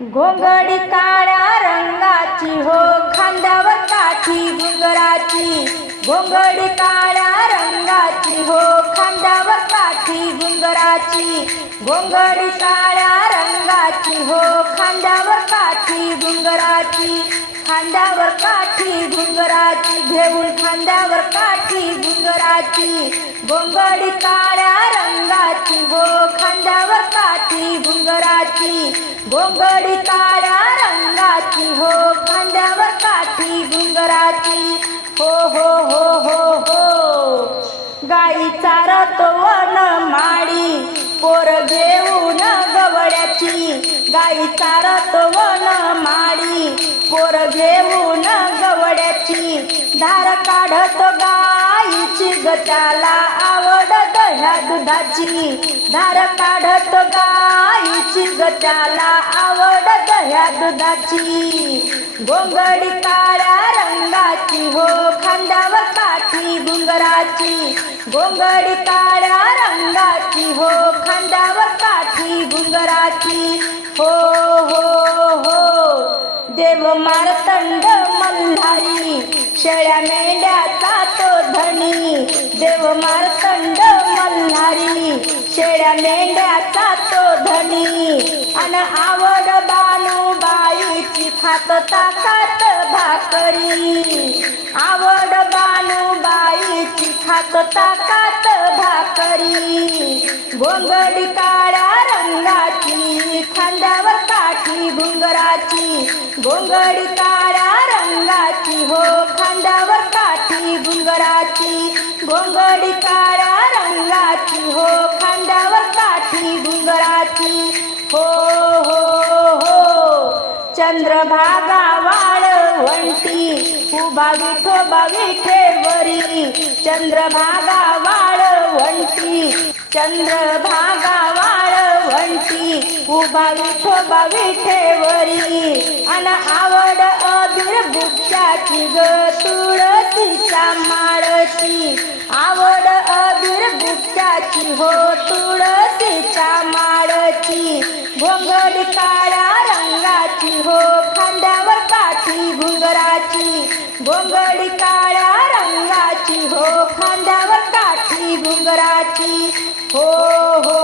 घोंगडी काळ्या रंगाची हो खांद्यावर काठी घुंगराची. घोंगडी काळ्या रंगाची हो खांद्यावर काठी घुंगराची. घोंगडी काळ्या रंगाची हो खांद्यावर काठी गुंगराची खांद्यावर काठी घुंगराची घेऊन खांद्यावर काठी घुंगराची. घोंगडी काळ्या रंगाची हो खांद्या घुंगराची गोंगडी काळ्या रंगाची हो खांद्यावर काठी घुंगराची हो हो हो हो हो. गाई चारतो वन माडी पोर घेऊन गवड्याची. गाई चारतो वन माडी पोर घेऊन गवड्याची. धार काढत गाईची गटाला आवड दुधाची धार काढत गाईची गटाला आवड ह्या दुधाची. गोंगडी काळ्या रंगाची हो खांद्यावर काठी घुंगराची गोंगडी काळ्या रंगाची हो खांद्यावर काठी घुंगराची हो हो हो. देव मारतंड मल्हारी शेळ्या मेंढ्याचा तो शेळ्या मेंढ्याचा तो धनी. अन आवड बाईची खात ताकात भाकरी. आवड बाईची खात ताकात भाकरी. गोंगडी काळ्या रंगाची खांद्यावर काठी घुंगराची गोंगडी काळ्या रंगाची हो खांद्यावर काठी घुंगराची गोंगडी काळ्या चंद्रभागा वाळवंटी उभा विठोबा विठेवरी. चंद्रभागा वाळवंटी चंद्रभागा वाळवंटी उभा विठोबा विठेवरी. अन आवड अबीर बुक्याची ग तुळशीच्या माळची आवड अबीर बुक्याची हो तुळशीच्या माळची भोंगड काळ्या रंगाची हो घोंगडी काळ्या रंगाची हो खांद्यावर काठी घुंगराची हो हो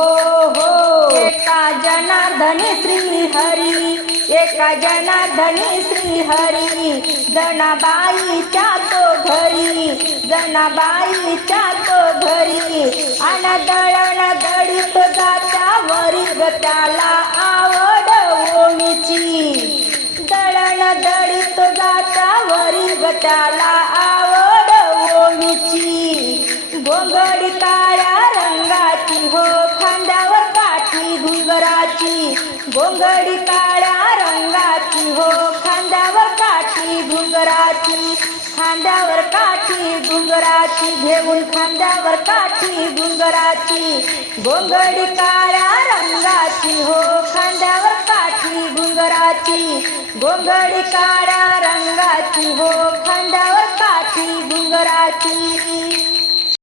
हो. एका जनार्दनी श्री हरी एका जनार्दनी श्री हरी जनाबाईच्या तो घरी जनाबाईच्या तो घरी. अन दळण दळीत जात्या वरी ग त्याला त्याला आवड ओमीची गोंगड काळ्या रंगाची हो खांद्यावर काठी घुंगराची. गोंगड काळ्या रंगाची हो खांद्यावर काठी गुंगराची घेऊन खांद्यावर काठी गुंगराची गोंगडी काळ्या रंगाची. हो खांद्यावर काठी गुंगराची गोंगडी काळ्या रंगाची. हो खांद्यावर काठी घुंगराची